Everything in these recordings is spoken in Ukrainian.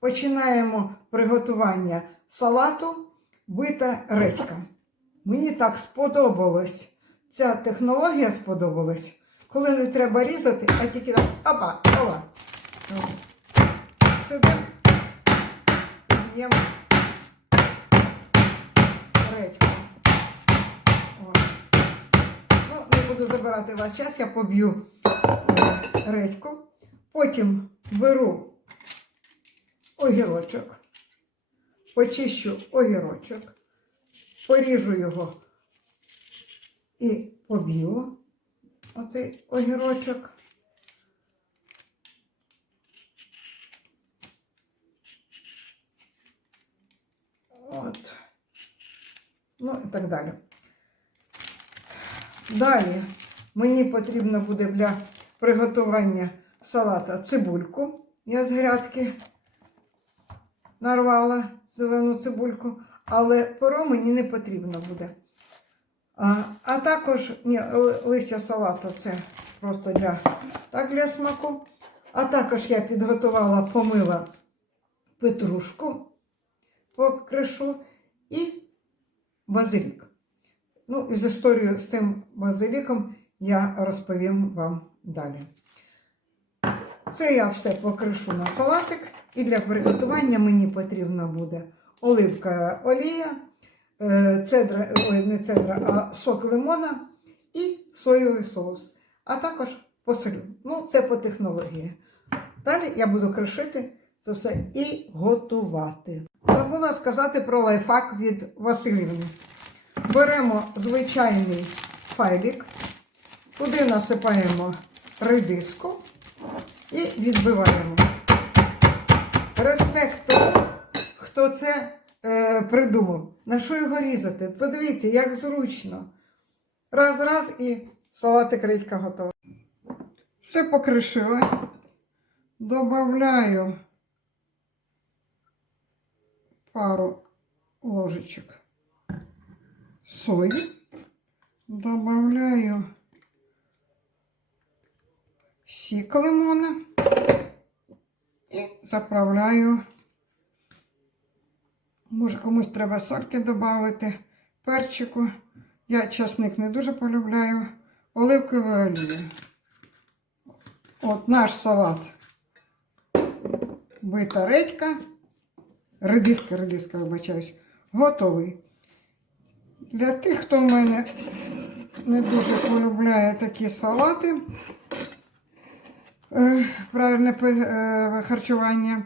Починаємо приготування салату бита редька. Мені так сподобалось. Ця технологія сподобалась, коли не треба різати, а тільки так опа, опа. Сюди б'ємо редьку. Ну, не буду забирати вас час, я поб'ю е, редьку. Потім беру огірочок, почищу огірочок, поріжу його і поб'ю оцей огірочок. От. Ну і так далі. Далі мені потрібно буде для приготування салата цибульку. Я з грядки нарвала зелену цибульку, але перо мені не потрібно буде. А, а також ні, листя салату це просто для, так, для смаку. А також я підготувала, помила петрушку покришу і базилік. Ну, і з історією з цим базиліком я розповім вам далі. Це я все покришу на салатик, і для приготування мені потрібна буде оливкова олія, е, цедра, ой, не цедра, а сок лимона і соєвий соус, а також посолю. Ну, це по технології. Далі я буду кришити це все і готувати. Забула сказати про лайфхак від Васильівни. Беремо звичайний файлік, туди насипаємо редиску і відбиваємо. Респект тому, хто це е, придумав. На що його різати? Подивіться, як зручно. Раз, раз і салатик редька готова. Все покришила. Добавляю пару ложечок сої. Добавляю сік лимона заправляю. Може, комусь треба сольки додати, перчику. Я часник не дуже полюбляю. Оливкової олії. От наш салат. Бита редька. Редиска, редиска, вибачаюсь. Готовий. Для тих, хто в мене не дуже полюбляє такі салати, правильне е, харчування,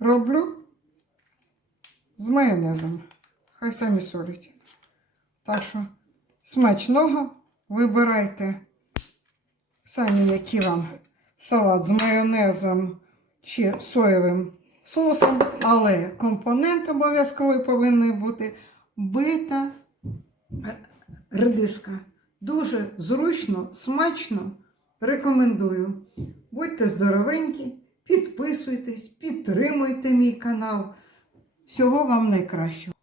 роблю з майонезом. Хай самі солять. Так що смачного вибирайте самі, які вам салат з майонезом чи соєвим соусом, але компонент обов'язковий повинен бути бита е, редиска. Дуже зручно, смачно. Рекомендую. Будьте здоровенькі, підписуйтесь, підтримуйте мій канал. Всього вам найкращого.